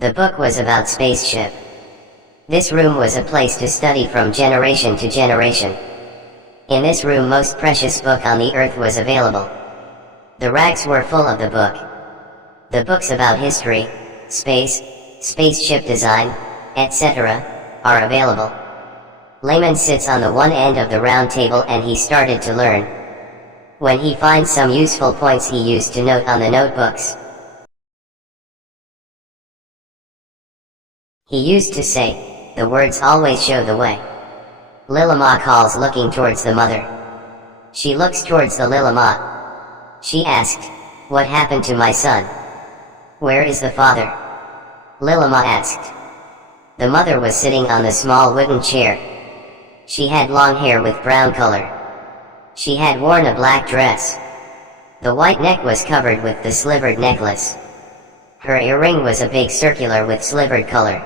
The book was about spaceship. This room was a place to study from generation to generation. In this room most precious book on the earth was available. The racks were full of the book. The books about history, space, spaceship design, etc., are available. Layman sits on the one end of the round table and he started to learn. When he finds some useful points he used to note on the notebooks. He used to say, "The words always show the way." Lilama calls looking towards the mother. She looks towards the Lilama. She asked, "What happened to my son? Where is the father?" Lilama asked. The mother was sitting on the small wooden chair. She had long hair with brown color. She had worn a black dress. The white neck was covered with the slivered necklace. Her earring was a big circular with slivered color.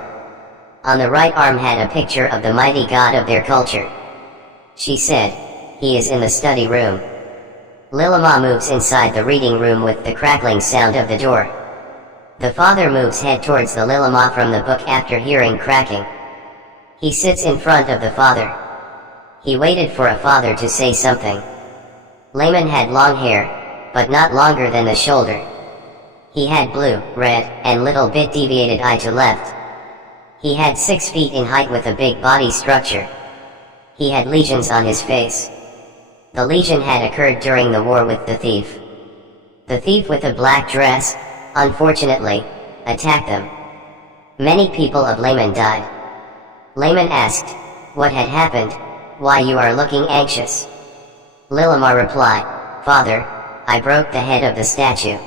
On the right arm had a picture of the mighty god of their culture. She said, "He is in the study room." Lilama moves inside the reading room with the crackling sound of the door. The father moves head towards the Lilama from the book after hearing cracking. He sits in front of the father. He waited for a father to say something. Layman had long hair, but not longer than the shoulder. He had blue, red, and little bit deviated eye to left. He had 6 feet in height with a big body structure. He had lesions on his face. The lesion had occurred during the war with the thief. The thief with a black dress, unfortunately, attacked them. Many people of Layman died. Layman asked, "What had happened? Why you are looking anxious?" Lilama replied, "Father, I broke the head of the statue."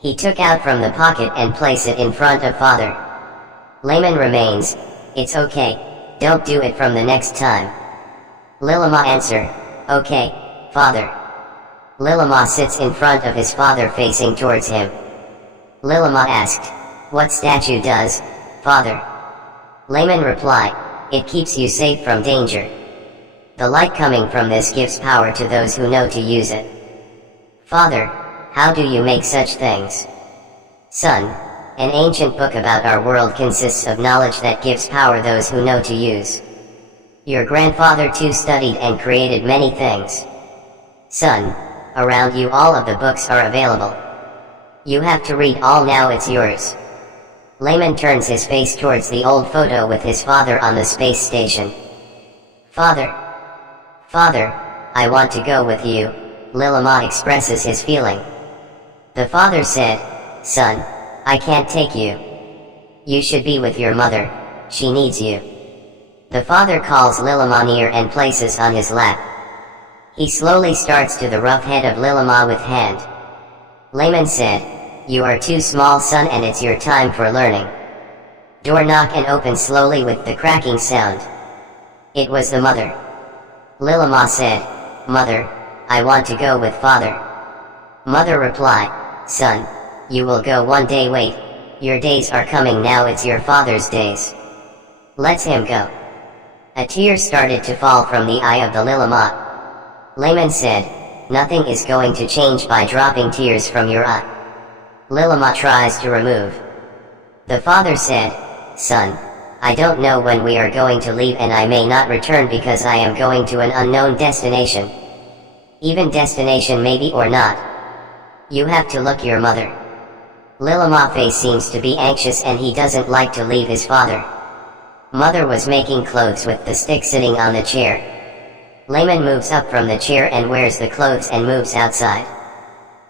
He took out from the pocket and placed it in front of father. Layman remains, "It's okay, don't do it from the next time." Lilama answered, "Okay, father." Lilama sits in front of his father facing towards him. Lilama asked, "What statue does, father?" Layman replied, "It keeps you safe from danger. The light coming from this gives power to those who know to use it." "Father, how do you make such things?" "Son, an ancient book about our world consists of knowledge that gives power those who know to use. Your grandfather too studied and created many things. Son, around you all of the books are available. You have to read all now, it's yours." Layman turns his face towards the old photo with his father on the space station. "Father, Father, I want to go with you," Lilama expresses his feeling. The father said, "Son, I can't take you. You should be with your mother, she needs you." The father calls Lilama near and places on his lap. He slowly starts to the rough head of Lilama with hand. Layman said, "You are too small, son, and it's your time for learning." Door knock and open slowly with the cracking sound. It was the mother. Lilama said, "Mother, I want to go with father." Mother replied, "Son, you will go one day, wait, your days are coming now, it's your father's days. Let him go." A tear started to fall from the eye of the Lilama. Layman said, "Nothing is going to change by dropping tears from your eye." Lilama tries to remove. The father said, "Son, I don't know when we are going to leave and I may not return because I am going to an unknown destination. Even destination maybe or not. You have to look your mother." Lilama face seems to be anxious and he doesn't like to leave his father. Mother was making clothes with the stick sitting on the chair. Layman moves up from the chair and wears the clothes and moves outside.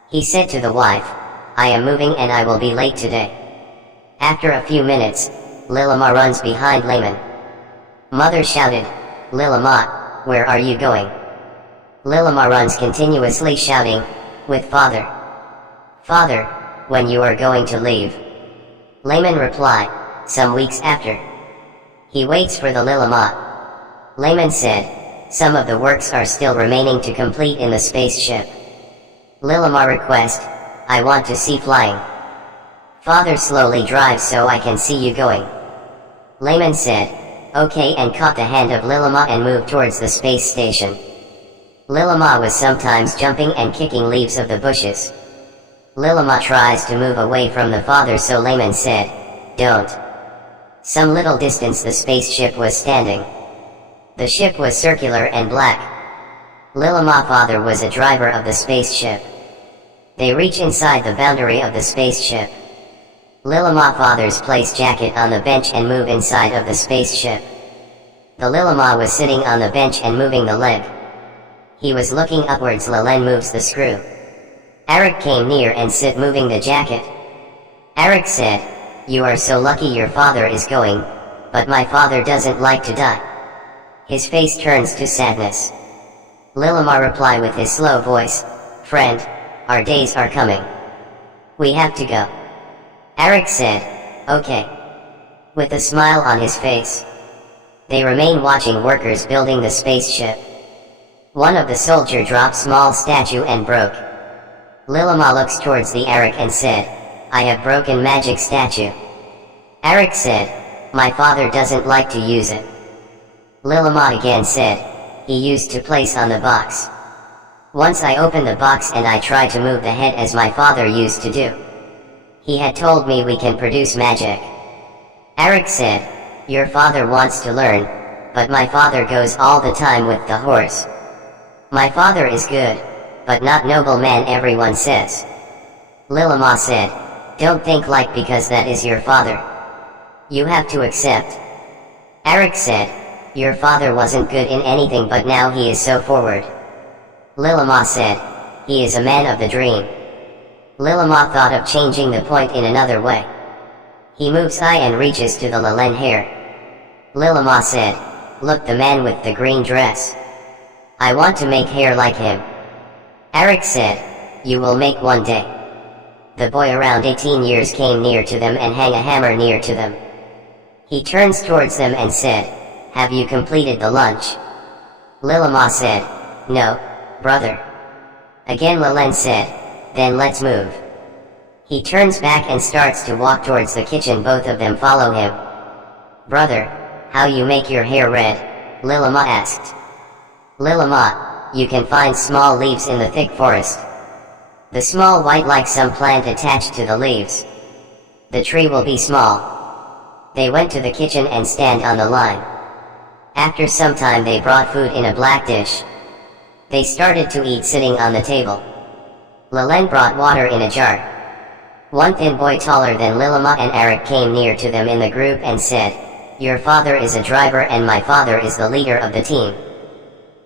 He said to the wife, "I am moving and I will be late today." After a few minutes, Lilama runs behind Layman. Mother shouted, "Lilama, where are you going?" Lilama runs continuously shouting, "With father. Father, when you are going to leave?" Layman replied, "Some weeks after." He waits for the Lilama. Layman said, "Some of the works are still remaining to complete in the spaceship." Lilama request, "I want to see flying." Father slowly drives so I can see you going. Layman said, "Okay," and caught the hand of Lilama and moved towards the space station. Lilama was sometimes jumping and kicking leaves of the bushes. Lilama tries to move away from the father so Layman said, "Don't." Some little distance the spaceship was standing. The ship was circular and black. Lilama father was a driver of the spaceship. They reach inside the boundary of the spaceship. Lilama father's place jacket on the bench and move inside of the spaceship. The Lilama was sitting on the bench and moving the leg. He was looking upwards. Lilen moves the screw. Eric came near and sit moving the jacket. Eric said, "You are so lucky your father is going, but my father doesn't like to die." His face turns to sadness. Lilama reply with his slow voice, "Friend, our days are coming. We have to go." Eric said, "Okay." With a smile on his face. They remain watching workers building the spaceship. One of the soldier dropped small statue and broke. Lilama looks towards the Eric and said, "I have broken magic statue." Eric said, "My father doesn't like to use it." Lilama again said, "He used to place on the box. Once I opened the box and I tried to move the head as my father used to do. He had told me we can produce magic." Eric said, "Your father wants to learn, but my father goes all the time with the horse. My father is good, but not noble man everyone says." Lilama said, "Don't think like because that is your father. You have to accept." Eric said, "Your father wasn't good in anything but now he is so forward." Lilama said, "He is a man of the dream." Lilama thought of changing the point in another way. He moves high and reaches to the Lilen hair. Lilama said, "Look, the man with the green dress. I want to make hair like him." Eric said, "You will make one day." The boy around 18 years came near to them and hang a hammer near to them. He turns towards them and said, "Have you completed the lunch?" Lilama said, "No, brother." Again Lilen said, "Then let's move." He turns back and starts to walk towards the kitchen. Both of them follow him. "Brother, how you make your hair red?" Lilama asked. Lilama, "You can find small leaves in the thick forest. The small white like some plant attached to the leaves. The tree will be small." They went to the kitchen and stand on the line. After some time they brought food in a black dish. They started to eat sitting on the table. Lilen brought water in a jar. One thin boy taller than Lilama and Eric came near to them in the group and said, "Your father is a driver and my father is the leader of the team.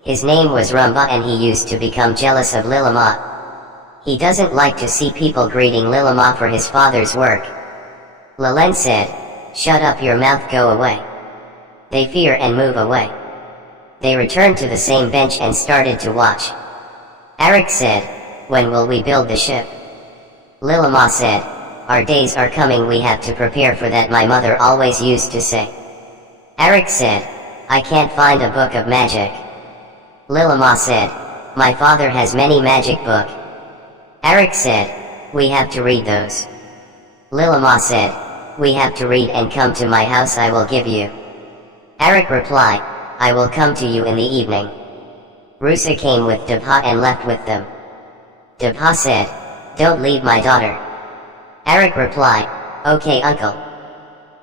His name was Rumba and he used to become jealous of Lilama. He doesn't like to see people greeting Lilama for his father's work." Lilen said, "Shut up your mouth, go away." They fear and move away. They returned to the same bench and started to watch. Eric said, "When will we build the ship?" Lilama said, "Our days are coming, we have to prepare for that, my mother always used to say." Eric said, "I can't find a book of magic." Lilama said, "My father has many magic book." Eric said, "We have to read those." Lilama said, "We have to read and come to my house, I will give you." Eric replied, "I will come to you in the evening." Rusa came with Dabha and left with them. Dabha said, "Don't leave my daughter." Eric replied, "Okay uncle."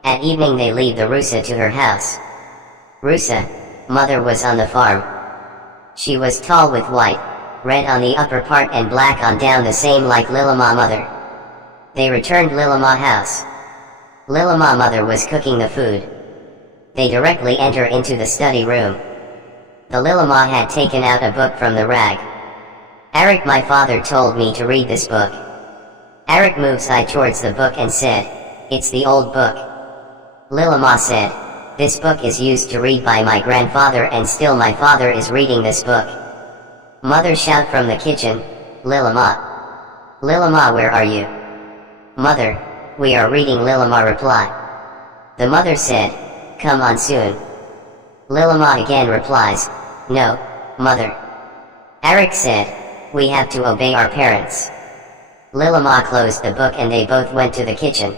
At evening they leave the Rusa to her house. Rusa, mother, was on the farm. She was tall with white, red on the upper part and black on down, the same like Lilama mother. They returned Lilama house. Lilama mother was cooking the food. They directly enter into the study room. The Lilama had taken out a book from the rag. "Eric, my father told me to read this book." Eric moves side towards the book and said, "It's the old book." Lilama said, "This book is used to read by my grandfather and still my father is reading this book." Mother shout from the kitchen, "Lilama! Lilama, where are you?" "Mother, we are reading," Lilama reply. The mother said, "Come on soon." Lilama again replies, "No, mother." Eric said, "We have to obey our parents." Lilama closed the book and they both went to the kitchen.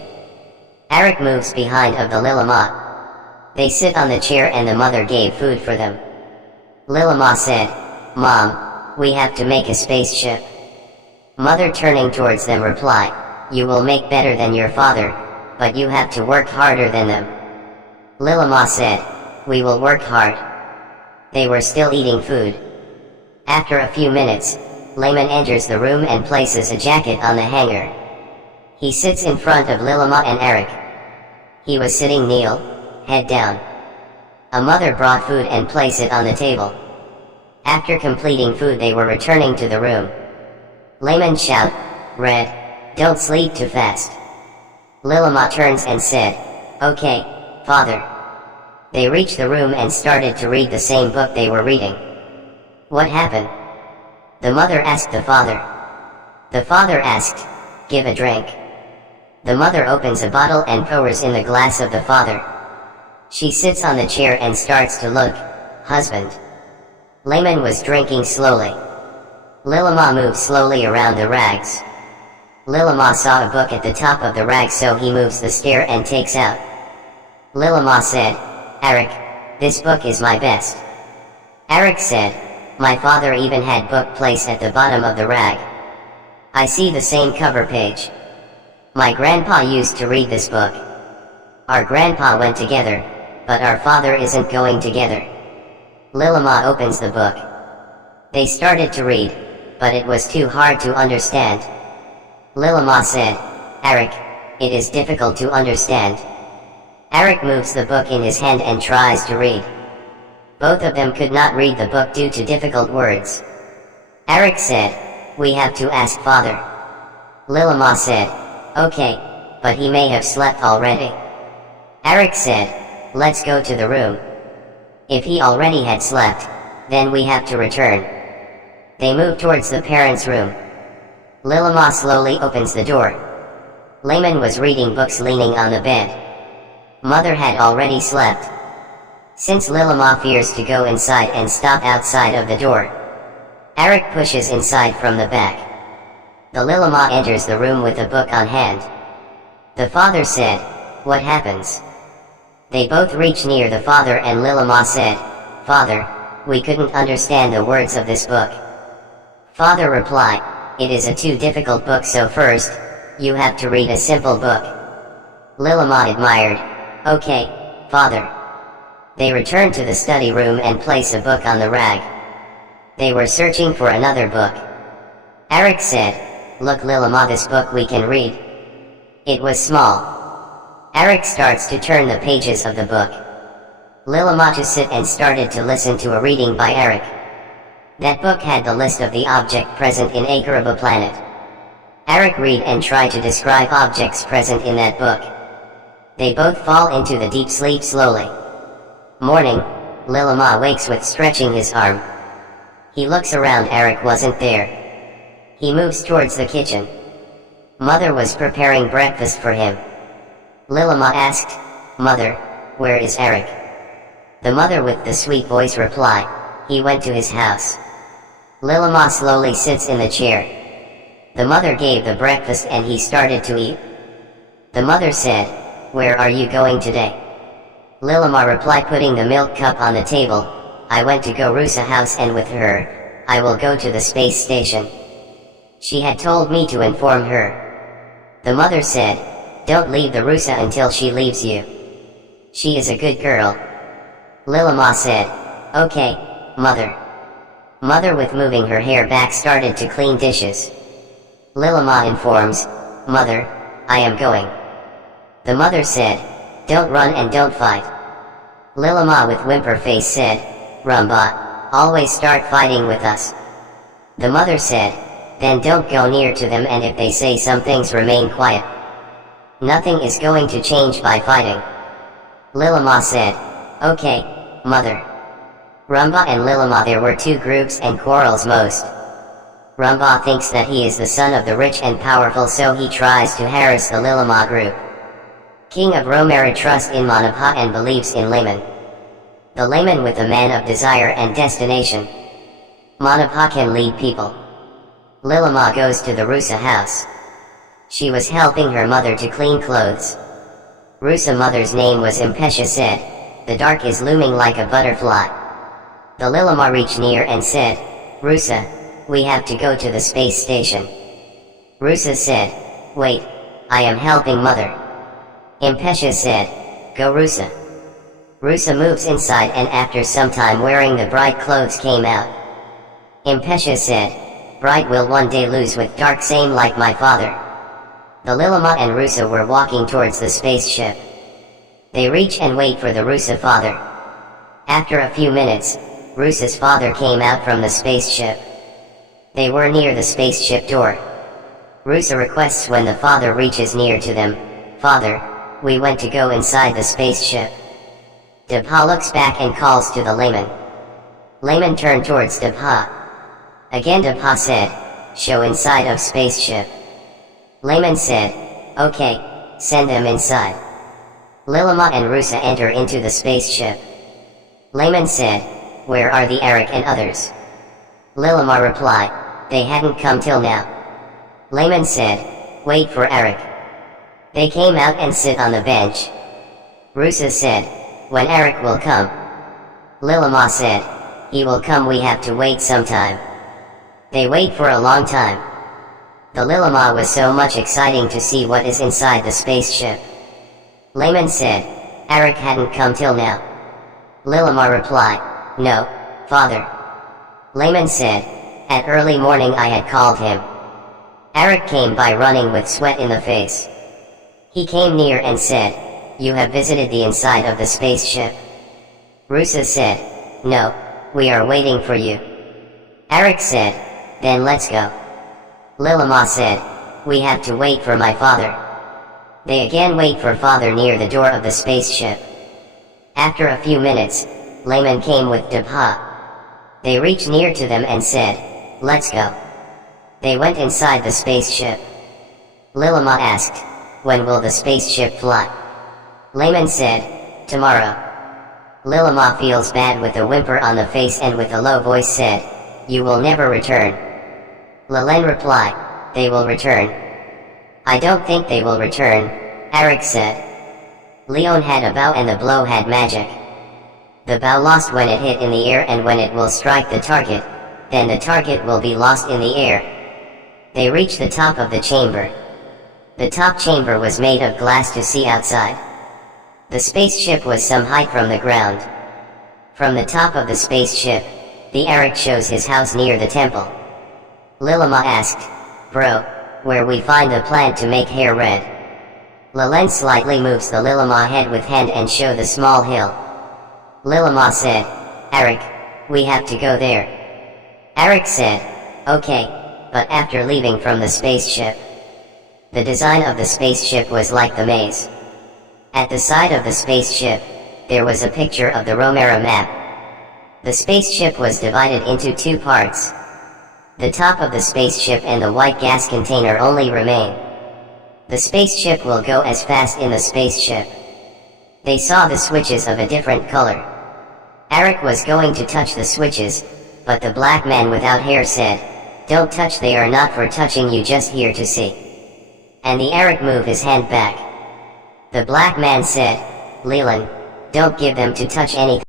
Eric moves behind of the Lilama. They sit on the chair and the mother gave food for them. Lilama said, "Mom, we have to make a spaceship." Mother turning towards them replied, "You will make better than your father, but you have to work harder than them. Lilama said, we will work hard. They were still eating food. After a few minutes, Layman enters the room and places a jacket on the hanger. He sits in front of Lilama and Eric. He was sitting kneel, head down. A mother brought food and placed it on the table. After completing food they were returning to the room. Layman shout, Red, don't sleep too fast. Lilama turns and said, okay, father. They reached the room and started to read the same book they were reading. What happened? The mother asked the father. The father asked, give a drink. The mother opens a bottle and pours in the glass of the father. She sits on the chair and starts to look, husband. Layman was drinking slowly. Lilama moved slowly around the rags. Lilama saw a book at the top of the rag, so he moves the stair and takes out. Lilama said, Eric, this book is my best. Eric said, my father even had book placed at the bottom of the rag. I see the same cover page. My grandpa used to read this book. Our grandpa went together, but our father isn't going together. Lilama opens the book. They started to read, but it was too hard to understand. Lilama said, Eric, it is difficult to understand. Eric moves the book in his hand and tries to read. Both of them could not read the book due to difficult words. Eric said, we have to ask father. Lilama said, okay, but he may have slept already. Eric said, let's go to the room. If he already had slept, then we have to return. They move towards the parents' room. Lilama slowly opens the door. Layman was reading books leaning on the bed. Mother had already slept. Since Lilama fears to go inside and stop outside of the door, Eric pushes inside from the back. The Lilama enters the room with a book on hand. The father said, what happens? They both reach near the father and Lilama said, Father, we couldn't understand the words of this book. Father replied, it is a too difficult book, so first, you have to read a simple book. Lilama admired, okay, father. They returned to the study room and placed a book on the rag. They were searching for another book. Eric said, look Lilama, this book we can read. It was small. Eric starts to turn the pages of the book. Lilama to sit and started to listen to a reading by Eric. That book had the list of the object present in acre of a planet. Eric read and try to describe objects present in that book. They both fall into the deep sleep slowly. Morning, Lilama wakes with stretching his arm. He looks around, Eric wasn't there. He moves towards the kitchen. Mother was preparing breakfast for him. Lilama asked, Mother, where is Eric? The mother with the sweet voice replied, he went to his house. Lilama slowly sits in the chair. The mother gave the breakfast and he started to eat. The mother said, where are you going today? Lilama replied, putting the milk cup on the table, I went to go Rusa house and with her, I will go to the space station. She had told me to inform her. The mother said, don't leave the Rusa until she leaves you. She is a good girl. Lilama said, okay, mother. Mother with moving her hair back started to clean dishes. Lilama informs, Mother, I am going. The mother said, don't run and don't fight. Lilama with whimper face said, Rumba, always start fighting with us. The mother said, then don't go near to them, and if they say some things, remain quiet. Nothing is going to change by fighting. Lilama said, okay, mother. Rumba and Lilama, there were two groups and quarrels most. Rumba thinks that he is the son of the rich and powerful, so he tries to harass the Lilama group. King of Romera trusts in Manabha and believes in Layman. The Layman with a man of desire and destination. Manabha can lead people. Lilama goes to the Rusa house. She was helping her mother to clean clothes. Rusa mother's name was Impesha said, the dark is looming like a butterfly. The Lilama reached near and said, Rusa, we have to go to the space station. Rusa said, wait, I am helping mother. Impetuous said, "Go Rusa." Rusa moves inside and after some time wearing the bright clothes came out. Impetuous said, "Bright will one day lose with dark same like my father." The Lilama and Rusa were walking towards the spaceship. They reach and wait for the Rusa father. After a few minutes, Rusa's father came out from the spaceship. They were near the spaceship door. Rusa requests when the father reaches near to them, "Father, we want to go inside the spaceship." Dabha looks back and calls to the layman. Layman turned towards Dabha. Again Dabha said, "Show inside of spaceship." Layman said, "Okay, send them inside." Lilama and Rusa enter into the spaceship. Layman said, "Where are the Eric and others?" Lilama replied, "They hadn't come till now." Layman said, "Wait for Eric." They came out and sit on the bench. Rusa said, "When Eric will come?" Lilama said, "He will come, we have to wait some time." They wait for a long time. The Lilama was so much exciting to see what is inside the spaceship. Layman said, "Eric hadn't come till now." Lilama replied, "No, father." Layman said, "At early morning I had called him. Eric came by running with sweat in the face. He came near and said, 'You have visited the inside of the spaceship.'" Rusa said, "No, we are waiting for you." Eric said, "Then let's go." Lilama said, "We have to wait for my father." They again wait for father near the door of the spaceship. After a few minutes, Layman came with Dabha. They reached near to them and said, "Let's go." They went inside the spaceship. Lilama asked, "When will the spaceship fly?" Layman said, "Tomorrow." Lilama feels bad with a whimper on the face and with a low voice said, "You will never return." Lalen replied, "They will return." "I don't think they will return," Eric said. Leon had a bow and the blow had magic. The bow lost when it hit in the air and when it will strike the target, then the target will be lost in the air. They reached the top of the chamber. The top chamber was made of glass to see outside. The spaceship was some height from the ground. From the top of the spaceship, the Eric shows his house near the temple. Lilama asked, "Bro, where we find the plant to make hair red?" Lalen slightly moves the Lilama head with hand and show the small hill. Lilama said, "Eric, we have to go there." Eric said, "Okay," but after leaving from the spaceship. The design of the spaceship was like the maze. At the side of the spaceship, there was a picture of the Romera map. The spaceship was divided into two parts. The top of the spaceship and the white gas container only remain. The spaceship will go as fast in the spaceship. They saw the switches of a different color. Eric was going to touch the switches, but the black man without hair said, "Don't touch, they are not for touching, you just here to see." And the Eric moved his hand back. The black man said, "Leland, don't give them to touch anything."